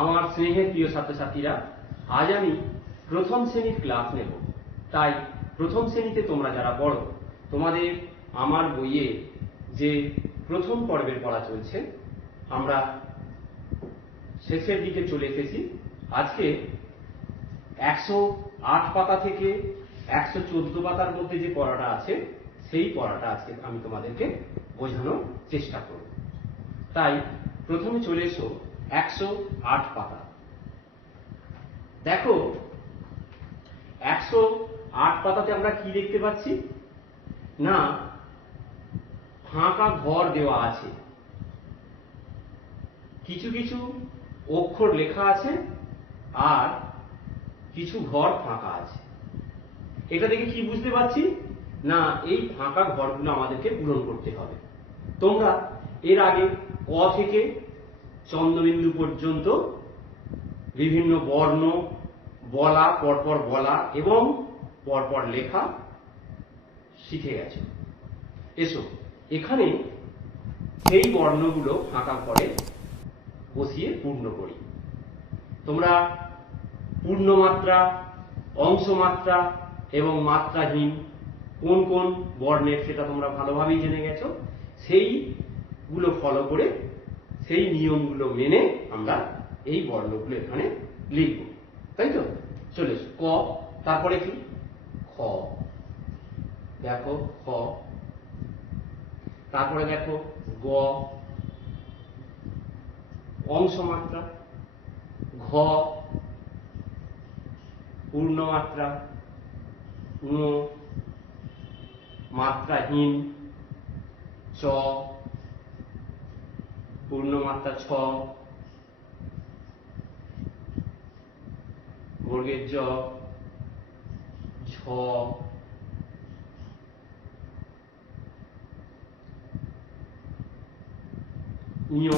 আমার স্নেহের প্রিয় ছাত্রছাত্রীরা, আজ আমি প্রথম শ্রেণীর ক্লাস নেব। তাই প্রথম শ্রেণীতে তোমরা যারা পড়ো, তোমাদের আমার বইয়ে যে প্রথম পর্বের পড়া চলছে, আমরা শেষের দিকে চলে এসেছি। আজকে 108 পাতা থেকে 114 পাতার মধ্যে যে পড়াটা আছে, সেই পড়াটা আজকে আমি তোমাদেরকে বোঝানোর চেষ্টা করব। তাই প্রথমে চলে এসো 108 পাতা। দেখো 108 পাতাতে আমরা কি দেখতে পাচ্ছি না, ফাঁকা ঘর দেওয়া আছে, কিছু কিছু অক্ষর লেখা আছে আর কিছু ঘর ফাঁকা আছে। এটা দেখে কি বুঝতে পারছি না, এই ফাঁকা ঘরগুলো আমাদেরকে পূরণ করতে হবে। তোমরা এর আগে ক থেকে চন্দ্রবিন্দু পর্যন্ত বিভিন্ন বর্ণ বলা, পরপর বলা এবং পরপর লেখা শিখে গেছো। এসো এখানে সেই বর্ণগুলো ফাঁকা ঘরে বসিয়ে পূর্ণ করি। তোমরা পূর্ণমাত্রা, অংশমাত্রা এবং মাত্রাহীন কোন কোন বর্ণের সেটা তোমরা ভালোভাবেই জেনে গেছো। সেইগুলো ফলো করে, সেই নিয়মগুলো মেনে আমরা এই বর্ণগুলো এখানে লিখব, তাই তো? চলে এসো ক, তারপরে কি খ, দেখো খ, তারপরে দেখো গ অংশমাত্রা, ঘ পূর্ণমাত্রা, ঙ মাত্রাহীন, চ পূর্ণমাত্রা ছ, বর্গের জ, ঝ ঞ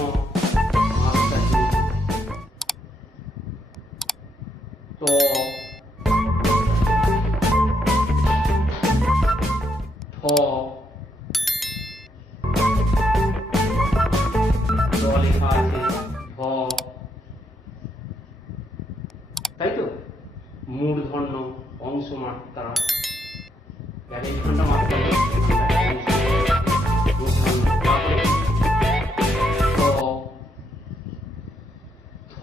মাত্রাহীন, ত ঠ লেখা আছে, ভ, তাই তো? মূর্ধন্য অংশমাত্রা, এইখানটা মাত্রা থ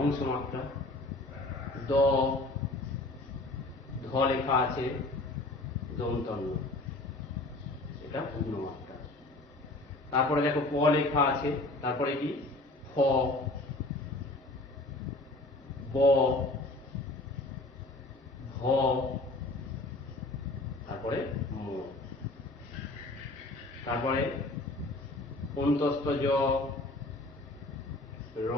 অংশমাত্রা, দ ধ লেখা আছে, দন্তন্য, এটা পূর্ণমাত্রা। তারপরে দেখো প লেখা আছে, তারপরে কি ফ, ব, ভ, তারপরে ম, তারপরে অন্তস্থ জ, র,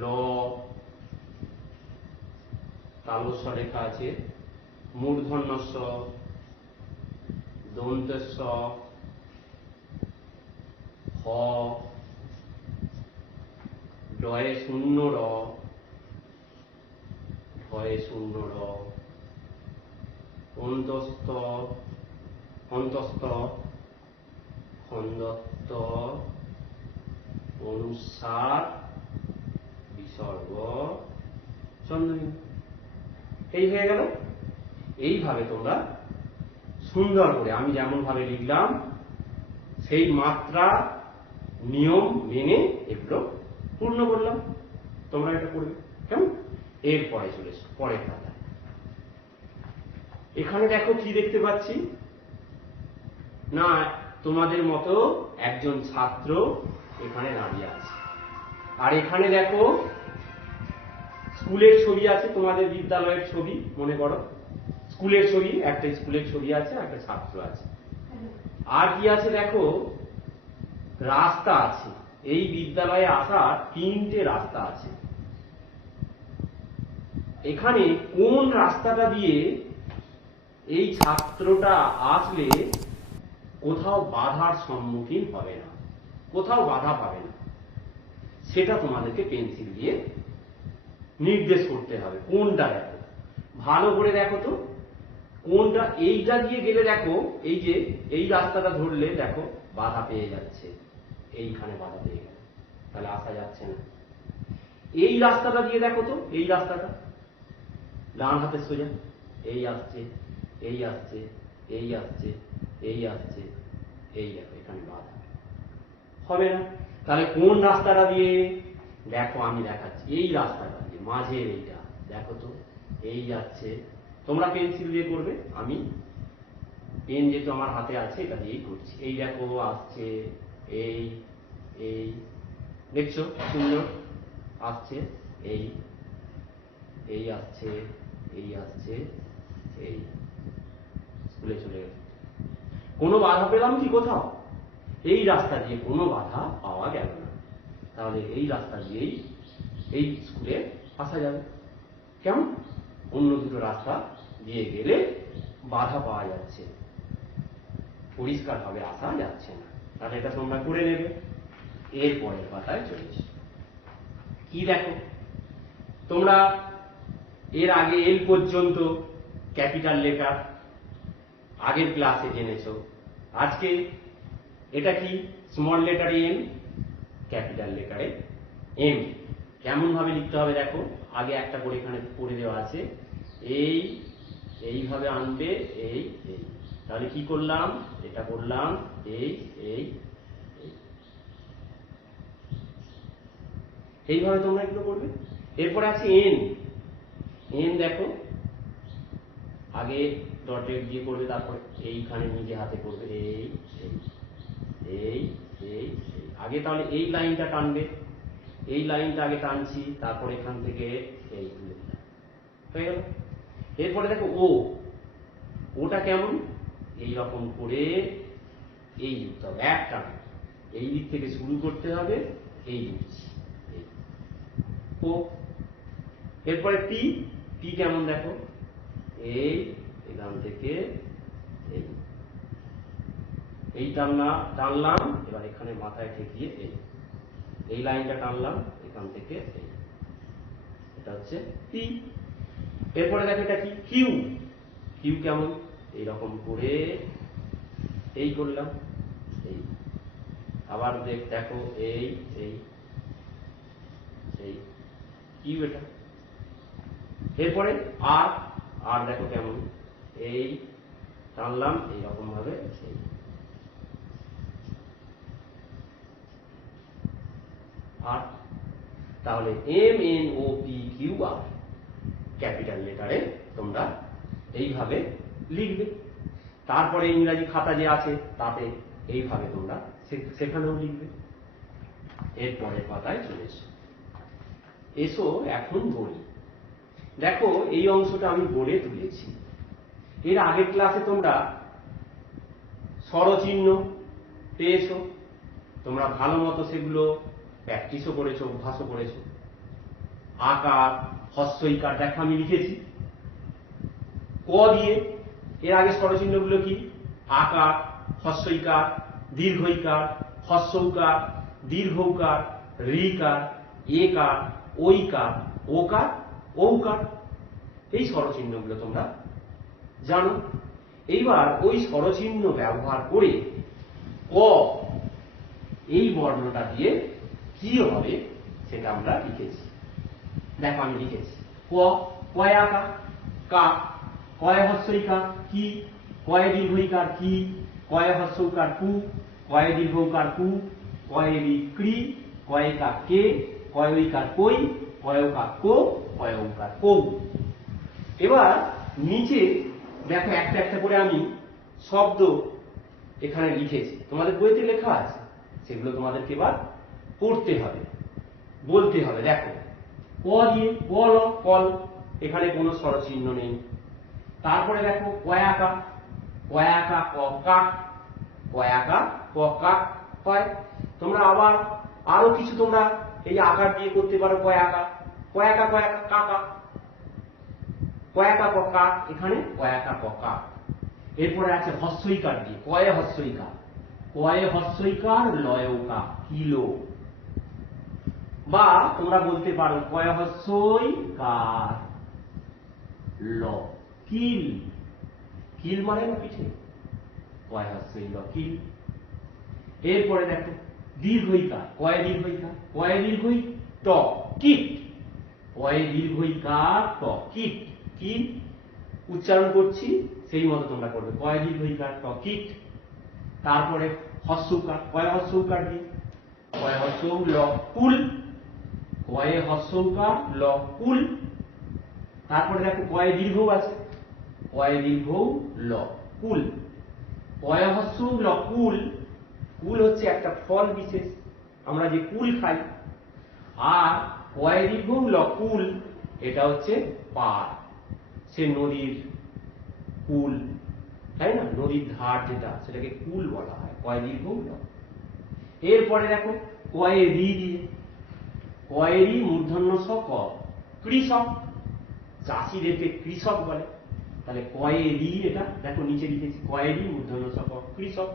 ল, তালস্য লেখা আছে, মূর্ধন্য স, দন্তেস্ব, হ, ডয়ে শূন্য র, ভয়ে শূন্য র, অন্তস্থ, অন্তস্থ, খণ্ডত্ব, অনুসার, বিসর্গ, চন্দ্রবিন্দু। এই হয়ে গেল। এইভাবে তোমরা সুন্দর করে আমি যেমন ভাবে লিখলাম সেই মাত্রা নিয়ম মেনে এগুলো পূর্ণ করলাম। তোমরা এটা করবে, কেমন? এরপরে চলে এসো পরের পাতা। এখানে দেখো কি দেখতে পাচ্ছি না, তোমাদের মতো একজন ছাত্র এখানে দাঁড়িয়ে আছে। আর এখানে দেখো স্কুলের ছবি আছে, তোমাদের বিদ্যালয়ের ছবি মনে করো, স্কুলের ছবি, একটা স্কুলের ছবি আছে, একটা ছাত্র আছে। আর কি আছে দেখো, রাস্তা আছে। এই বিদ্যালয়ে আসার 3টে রাস্তা আছে। এখানে কোন রাস্তাটা দিয়ে এই ছাত্রটা আসলে কোথাও বাধার সম্মুখীন হবে না, কোথাও বাধা পাবে না, সেটা তোমাদেরকে পেন্সিল দিয়ে নির্দেশ করতে হবে। কোনটা দেখো, ভালো করে দেখো তো কোনটা। এইটা দিয়ে গেলে দেখো, এই যে এই রাস্তাটা ধরলে দেখো বাধা পেয়ে যাচ্ছে, এইখানে বাধা পেয়ে গেল, তাহলে আসা যাচ্ছে না। এই রাস্তাটা দিয়ে দেখো তো, এই রাস্তাটা ডান হাতের সোজা, এই আসছে, এই আসছে, এই আসছে, এই আসছে, এই দেখো এখানে বাধা, হবে না। তাহলে কোন রাস্তাটা দিয়ে? দেখো আমি দেখাচ্ছি, এই রাস্তাটা দিয়ে, মাঝের এইটা দেখো তো, এই যাচ্ছে। তোমরা পেন্সিল দিয়ে করবে, আমি পেন যেহেতু আমার হাতে আছে এটা দিয়েই করছি। এই দেখো আসছে, এই এই দেখছো সুন্দর আসছে, এই এই আসছে, এই আসছে, এই স্কুলে চলে গেছে। কোনো বাধা পেলাম কি কোথাও? এই রাস্তা দিয়ে কোনো বাধা পাওয়া গেল না, তাহলে এই রাস্তা দিয়েই এই স্কুলে আসা যাবে। কেমন? অন্য দুটো রাস্তা দিয়ে গেলে বাধা পাওয়া যাচ্ছে, পরিষ্কারভাবে আসা যাচ্ছে না। তাহলে এটা তোমরা করে নেবে। এর পরের পাতায় চলেছি। কি দেখো, তোমরা এর আগে এল পর্যন্ত ক্যাপিটাল লেটার আগের ক্লাসে জেনেছো। আজকে এটা কি? স্মল লেটারে এম, ক্যাপিটাল লেটারে এম। কেমন ভাবে লিখতে হবে দেখো, আগে একটা করে এখানে করে দেওয়া আছে, এই এইভাবে আনবে, এই এই। তাহলে কি করলাম? এটা করলাম, এই এই এই। এইভাবে তোমরা এগুলো করবে। এরপরে আছে এন। এন দেখো, আগে ডটেড দিয়ে করবে, তারপর এইখানে নিজে হাতে করবে, এই এই এই এই এই। আগে তাহলে এই লাইনটা টানবে, এই লাইনটা আগে টানছি, তারপর এখান থেকে এই হয়ে গেল। এরপরে দেখো ও, ওটা কেমন? এই রকম করে এই লিখতে হবে, একটা এই দিক থেকে শুরু করতে হবে, এই লিখছি ও। এরপরে টি, টি কেমন দেখো, এই এখান থেকে এই এই টানলাম, এবার এখানে মাথায় ঠেকিয়ে এই লাইনটা টানলাম এখান থেকে এই, এটা হচ্ছে টি। এরপরে দেখো এটা কি? কিউ। কিউ কেমন? এইরকম করে এই করলাম, এই আবার দেখো এই এই এই কিউ এটা। এরপরে আর, আর দেখো কেমন, এই টানলাম এইরকম ভাবে, এই আর। তাহলে M N O P Q R capital লেটারে তোমরা এইভাবে লিখবে। তারপরে ইংরাজি খাতা যে আছে তাতে এইভাবে তোমরা সেখানেও লিখবে। এরপরের পাতায় চলে এসো। এসো এখন বলি। দেখো এই অংশটা আমি বলে তুলেছি। এর আগের ক্লাসে তোমরা স্বরচিহ্ন পেয়েছো, তোমরা ভালো মতো সেগুলো প্র্যাকটিসও করেছো, অভ্যাসও করেছো। আকার, হস্র ইকার দেখো আমি লিখেছি ক দিয়ে। এর আগে স্বরচিহ্নগুলো কি? আকার, হস্র ইকার, দীর্ঘ ইকার, হস্র উকার, দীর্ঘ উকার, ঋকার, একার, ঐকার, ওকার, ঔকার। এই স্বরচিহ্নগুলো তোমরা জানো। এইবার ওই স্বরচিহ্ন ব্যবহার করে ক এই বর্ণটা দিয়ে কি হবে সেটা আমরা লিখেছি। দেখো আমি লিখেছি ক, কয় আকার কা, কয় হস্র ইকার কি, কয় দীর্ঘ ইকার কি, কয় হস্র উকার কু, কয় দীর্ঘ উকার কু, কয় ক্রি, কয় কা কে, কয় ঐকার কই, কয় ওকার কো, কয় ওকার কৌ। এবার নিচে দেখো একটা একটা করে আমি শব্দ এখানে লিখেছি, তোমাদের বইতে লেখা আছে, সেগুলো তোমাদেরকে এবার পড়তে হবে, বলতে হবে। দেখো ক দিয়ে কল, কল, এখানে কোনো স্বরচিহ্ন নেই। তারপরে দেখো কয়াকা, কয়াকা ক কাক, কয়াকা ক কাক হয়। তোমরা আবার আরো কিছু তোমরা এই আকার দিয়ে করতে পারো, কয়াকা, কয়াকা কয়াকা কাকা, কয়াকা ক কাক, এখানে কয়াকা ক কাক। এরপরে আছে হস্রইকার দিয়ে, কয়ে হস্রইকার, কয়ে হস্রইকার লয়কা কিলো। বা তোমরা বলতে পারো কয় হস্রইকার ল কিল, কিল মানে না পিঠে, কয় হস্রই ল কিল। এরপরে দেখো দীর্ঘইকার, কয় দীর্ঘইকার, কয় দীর্ঘই ট, কিট, কয় দীর্ঘইকার ট, কিট, কি উচ্চারণ করছি সেই মতো তোমরা করবে, কয় দীর্ঘইকার ট, কিট। তারপরে হস্যউকার, কয় হস্যউকার দিয়ে, কয় হস্যউ ল, কুল, কয় হস্যউকার ল, কুল। তারপরে দেখো কয় দীর্ঘ আছে, কয় দীর্ঘ ল, কুল, কয় হস্যউ ল, কুল। কুল হচ্ছে একটা ফল বিশেষ, আমরা যে কুল খাই। আর কয় দীর্ঘ ল, কুল, এটা হচ্ছে পাড়, সে নদীর কুল, তাই না, নদীর ধার যেটা, সেটাকে কুল বলা হয়, কয় দীর্ঘ ল। এরপরে দেখো কয় রি দিয়ে, কয় রি মূর্ধন্য স ক, কৃষক, চাষিদেরকে কৃষক বলে, তাহলে কয় রি, এটা দেখো নিচে লিখেছি, কয় রি মূর্ধন্য স ক, কৃষক।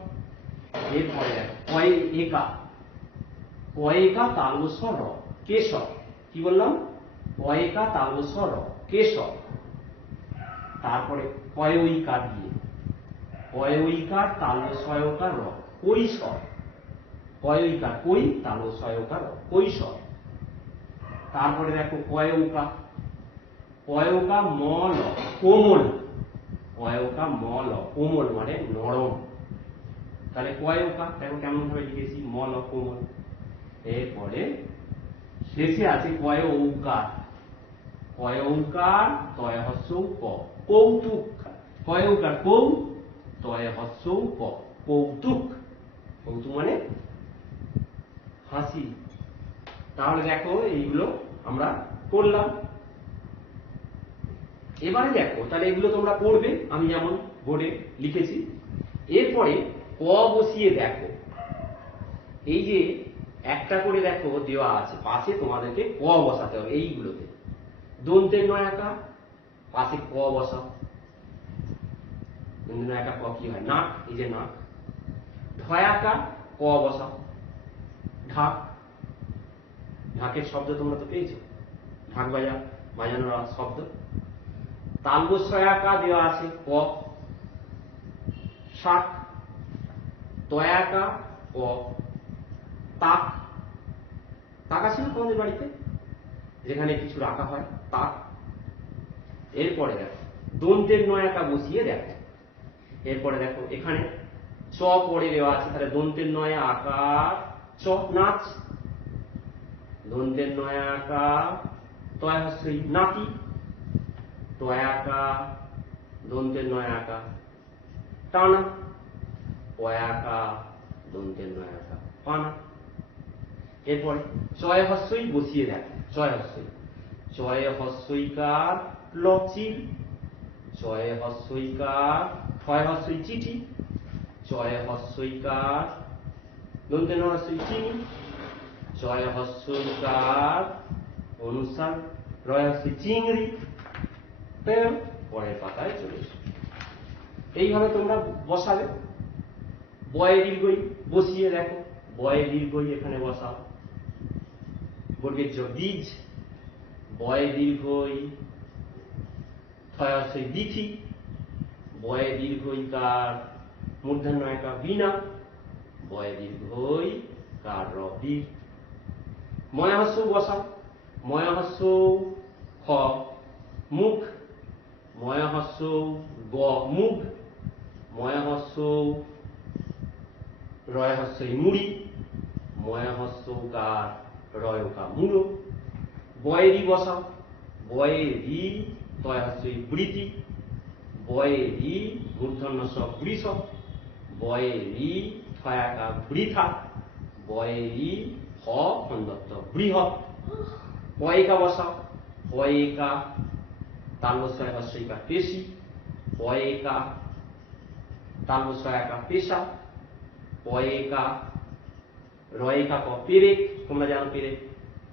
এরপরে দেখো কয় একা, কয় একা তালব্য স র, কেশব, কি বললাম, কয় একা তালব্য স র, কেশব। তারপরে কয় ঐকার দিয়ে, কয় ঐকার তালব্য স ওকার র, কৈশব, কয় ঐকার কই, তালব্য স ওকার র, কৈশব। তারপরে দেখো কয় ওকা, কয় ওকা ম ল, কোমল, কয় ওকা ম ল, কোমল মানে নরম, তাহলে কয় ওকা দেখো কেমন ভাবে লিখেছি, ম ল, কোমল। এরপরে শেষে আছে কয় ঔকার, কয় ঔকার তয় হস্যউ ক, কৌতুক, কয় ঔকার কৌ, তয় হস্যউ ক, কৌতুক, কৌতুক মানে হাসি। তাহলে দেখো এইগুলো আমরা করলাম। এবারে দেখো তাহলে এগুলো তোমরা পড়বে, আমি যেমন বোর্ডে লিখেছি। এরপরে ক বসিয়ে দেখো, এই যে একটা করে দেখো দেওয়া আছে, পাশে তোমাদেরকে ক বসাতে হবে এইগুলোতে। দন্তের নয়াকা, পাশে ক বসাও, দন্তের নয়াকা ক কি হয়, নাক, এই যে নাক। ঢয়াকা ক বসাও, ঢাক, ঢাকের শব্দ তোমরা তো পেয়েছো, ঢাক বাজানোর শব্দ। তালব্য সয়াকা দেওয়া আছে ক, শাক, তয়াকা ক, তাক, তাক আছে না তোমাদের বাড়িতে, যেখানে কিছু রাখা হয়, তাক। এরপরে দেখো দন্তের নয়াকা বসিয়ে দেখো, এরপরে দেখো এখানে চ পড়ে দেওয়া আছে, তাহলে দন্তের নয়া আকার চ, নাচ, দন্তের নয়া আকার তয় হস্যই, নাতি, টয়াকা, দন্তের নয়াকা, টানা, পয়াকা, দন্তের নয়াকা, পানা। এরপরে চয় হস্যই বসিয়ে দেখো, চয় হস্যই, চয় হস্যইকার ল, চিল, চয় হস্যইকার ঠয় হস্যই, চিঠি, চয় হস্যইকার দন্তের ন হস্যই, চিনি, চয় হস্যইকার অনুষ্ঠান, রয় হস্যই, চিংড়ি। পরের পাতায় চলে এসো, এইভাবে তোমরা বসাবে। বয়ে দীর্ঘই বসিয়ে দেখো, বয়ে দীর্ঘই এখানে বসাও, বর্গের জ, বীজ, বয়ে দীর্ঘই থয় হস্যই, বিথি, বয়ে দীর্ঘইকার মূর্ধন্য একা, বীণা, বয়ে দীর্ঘই কার র, বীর। ময়া হস্যউ বসাও, ময়া হস্যউ খ, মুখ, ময়া হস্যউ গ, মুগ, ময়া হস্যউ রয় হস্যই, মুড়ি, ময়া হস্যকার রয় ওকা, মুড়ো। বয়ে রি বসাও, বয়ে রি তয় হস্যই, বৃতি, বয়ে রি মূর্ধন্য স, বৃষ, বয়ে রি ঠয়াকা, বৃথা, বয়ে রি হ খন্দত্ব, বৃহৎ। পয়েকা বসাও, পয়েকা তালব্য স হস্যইকার, পেশি, পয়েকা তালব্য স একা, পেশা, পয়েকা রয়েকা ক, পেরেক, তোমরা জানো পেরেক,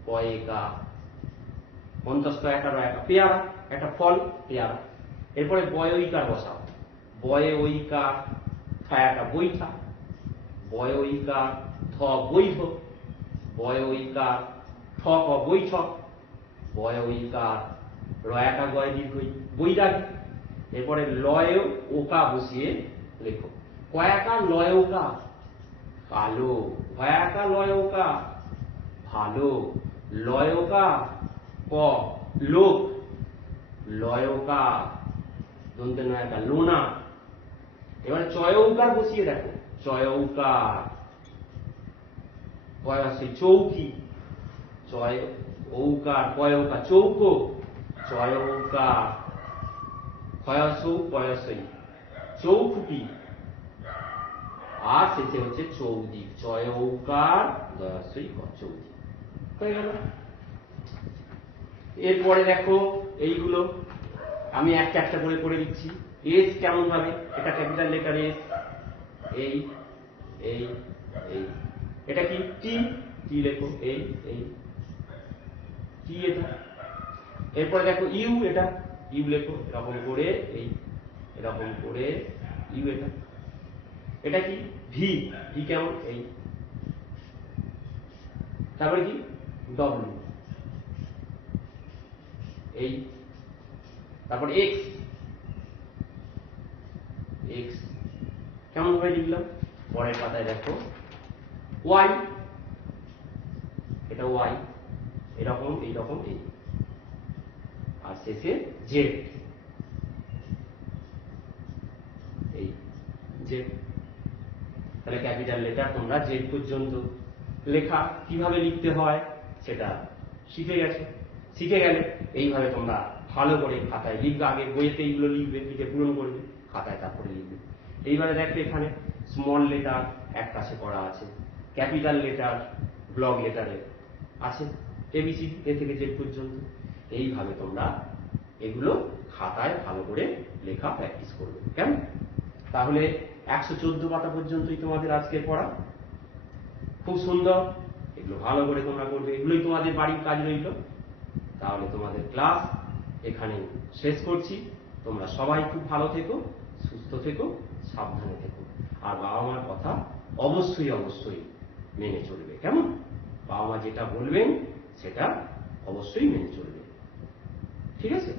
পয়েকা অন্তস্থ একটা রয়েকা, পেয়ারা, একটা ফল, পেয়ারা। এরপরে বয়ইকার বসাও, বয়ইকার ঠয়াকা, বৈঠা, বয়ইকার ধ, বৈধ, বয়ইকার ঠ ক, বৈঠক, বয়ইকার রয়াকা গয় দীর্ঘই, বৈরাগী। এরপরে লয় ওকা বসিয়ে লেখো, কয়াকা লয় ওকা, কালো, ভয়াকা লয়কা ভালো, লয়কা ক লোক, লয়কা দন্তে নয়কা লোনা। এবারে চয়ৌকার বসিয়ে দেখো, চয়ৌকার পয়াসে চৌকি, চয় ঔকার পয়ৌকা চৌকো, চয়ৌকার পয়াসৌ পয়াসই চৌখুপি। আর শেষে হচ্ছে চৌদিক, চয়ৌকার দয়াসই চৌদিক। হয়ে গেল। এরপরে দেখো এইগুলো আমি একটা একটা করে করে দিচ্ছি। এস কেমন ভাবে, এটা ক্যাপিটাল লেটার এস, এই এই এই। এটা কি টি, টি লেখো, এই এই টি এটা। এরপরে দেখো ইউ, এটা ইউ লেখো এরকম করে, এই এরকম করে ইউ এটা। এটা কি ভি, ভি কেমন, এই। তারপরে কি ডব্লিউ, এই। তারপর এক্স, এক্স কেমন ভাবে লিখলাম। পরের পাতায় দেখো ওয়াই, এটা ওয়াই এরকম এইরকম এই। আর শেষে জেড, এই জেড। তাহলে ক্যাপিটাল লেটার তোমরা জেড পর্যন্ত লেখা কিভাবে লিখতে হয় সেটা শিখে গেছে। শিখে গেলে এইভাবে তোমরা ভালো করে খাতায় লিখবে। আগে বইতে এইগুলো লিখবে, লিখে পূরণ করবে, খাতায় তারপরে লিখবে। এইবারে দেখবে এখানে স্মল লেটার এক পাশে করা আছে, ক্যাপিটাল লেটার ব্লক লেটারে আছে, এবিসি এ থেকে জেড পর্যন্ত। এইভাবে তোমরা এগুলো খাতায় ভালো করে লেখা প্র্যাকটিস করবে, কেমন? তাহলে 114 পাতা পর্যন্তই তোমাদের আজকের পড়া। খুব সুন্দর, এগুলো ভালো করে তোমরা করবে, এগুলোই তোমাদের বাড়ির কাজ রইল। তাহলে তোমাদের ক্লাস এখানে শেষ করছি। তোমরা সবাই খুব ভালো থেকো, সুস্থ থেকো, সাবধানে থেকো। আর বাবা মার কথা অবশ্যই অবশ্যই মেনে চলবে, কেমন? বাবা মা যেটা বলবেন সেটা অবশ্যই মেনে চলবে, ঠিক আছে?